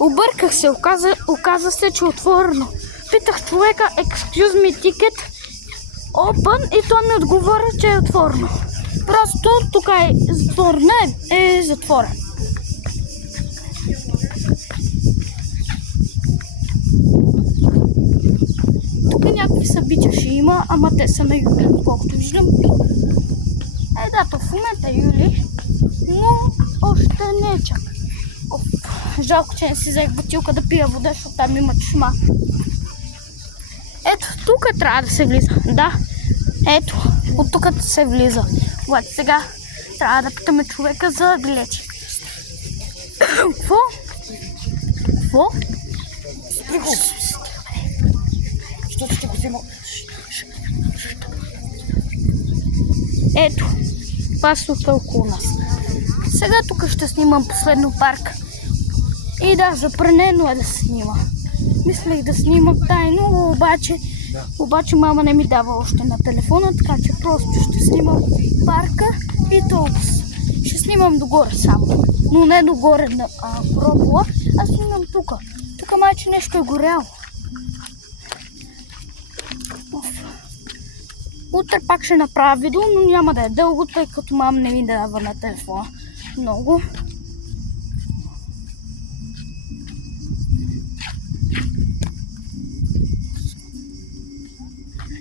Обърках се, оказа се, че е отворено. Питах човека, excuse me, ticket, open, и той ми отговори, че е отворено. Просто тук е затворено, е затворен. Тук някакви събития ще има, ама те са на юли, колкото виждам. Да, в момента е юли, но още не е чак. Жалко, че не си взех бутилка да пия вода, защото там има чешма. Ето, тук трябва да се влиза. Да, ето, от тук се влиза. Обаче сега трябва да питаме човека за билети. Какво? Какво? Спри го! Що ще го взема? Ето, това се около нас. Сега тук ще снимам последно парк. И да, забранено е да снима. Мислех да снимам тайно, обаче мама не ми дава още на телефона, така че просто ще снимам парка и толкова. Ще снимам догоре само, но не догоре на Акропола, а снимам тук. Тук майче нещо е горяло. Утре пак ще направя видео, но няма да е дълго, тъй като мама не ми дава на телефона много.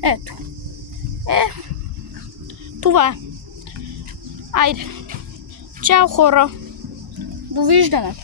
Ето. Това е. Айде. Чао, хора. Довиждане.